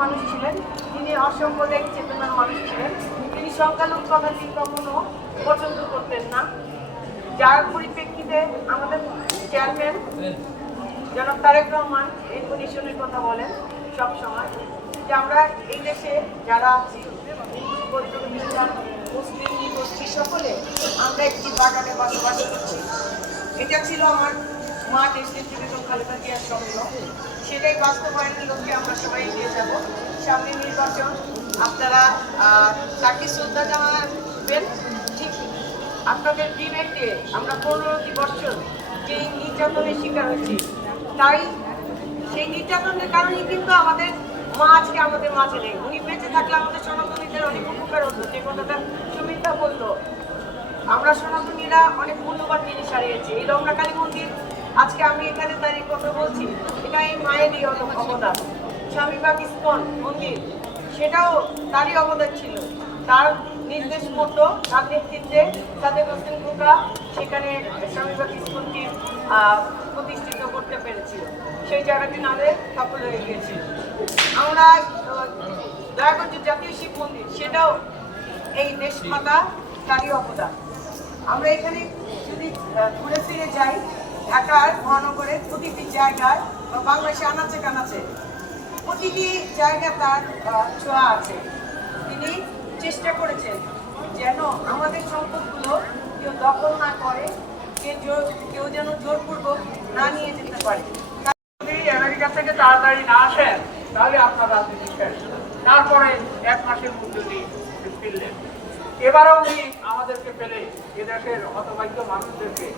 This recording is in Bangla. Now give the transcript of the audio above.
মানুষ ছিলেন তিনি অসংখ্য অসাম্প্রদায়িক চেতনার মানুষ ছিলেন তিনি সংখ্যালঘু কথাটি কখনো পছন্দ করতেন না। যার পরিপ্রেক্ষিতে আমাদের চেয়ারম্যান জনাব তারেক রহমান এই কমিশনের কথা বলেন সব সময় যে আমরা এই দেশে যারা আছি, হিন্দু খ্রিস্টান, মুসলিম গোষ্ঠী সকলে আমরা একটি বাগানে বসবাস করছি। এটা ছিল আমার দেশ নেত্রী বেগম খালেদা জিয়ার স্বপ্ন সেটাই বাস্তবায়নের লক্ষ্যে আমরা সবাই এগিয়ে যাব। সামনে নির্বাচন, আপনারা তাকে শ্রদ্ধা জানাবেন। ঠিক আপনাদের ডিবেটে আমরা পনেরোটি বছর যে নির্যাতনের শিকার হয়েছি, তাই সেই নির্যাতনের কারণে কিন্তু আমাদের মা আজকে আমাদের মাঝে নেই। উনি বেঁচে থাকলে আমাদের সনাতনীদের অনেক উপকার হতো। যে কথাটা সুমিতা বলল, আমরা সনাতনীরা অনেক মূল্যবান জিনিস হারিয়েছি। এই রমনা কালী মন্দির আজকে আমি এখানে দাঁড়িয়ে কথা বলছি। এটা এই মায়েরই অবদান। স্বামীবাগ ইস্কন মন্দির, সেটাও তারই অবদান ছিল। তার নির্দেশ মতো তার নেতৃত্বে তাদের হোসেন খোকা সেখানে স্বামীবাগ ইস্কনকে প্রতিষ্ঠিত করতে পেরেছিল। সেই জায়গাটি নালে সফল হয়ে গিয়েছিল। আমরা দয়াগঞ্জ জাতীয় শিব মন্দির, সেটাও এই দেশমাতা তারই অবদান। আমরা এখানে যদি ঘুরে ফিরে যাই ঢাকার মহানগরে প্রতিটি জায়গায়, বা বাংলাদেশে আনাচে কানাচে, প্রতিটি জায়গা তার ছোঁয়া আছে। তিনি চেষ্টা করেছেন যেন আমাদের সম্পদগুলো কেউ দখল না করে, কেউ যেন জোরপূর্বক না নিয়ে যেতে পারে। যদি আমেরিকা থেকে তাড়াতাড়ি না আসেন, তাহলে আপনার রাজনীতি শেষ। তারপরে এক মাসের মধ্যে উনি ফিরলেন। এবারও উনি আমাদেরকে পেলে এদেশের হতভাগ্য মানুষদেরকে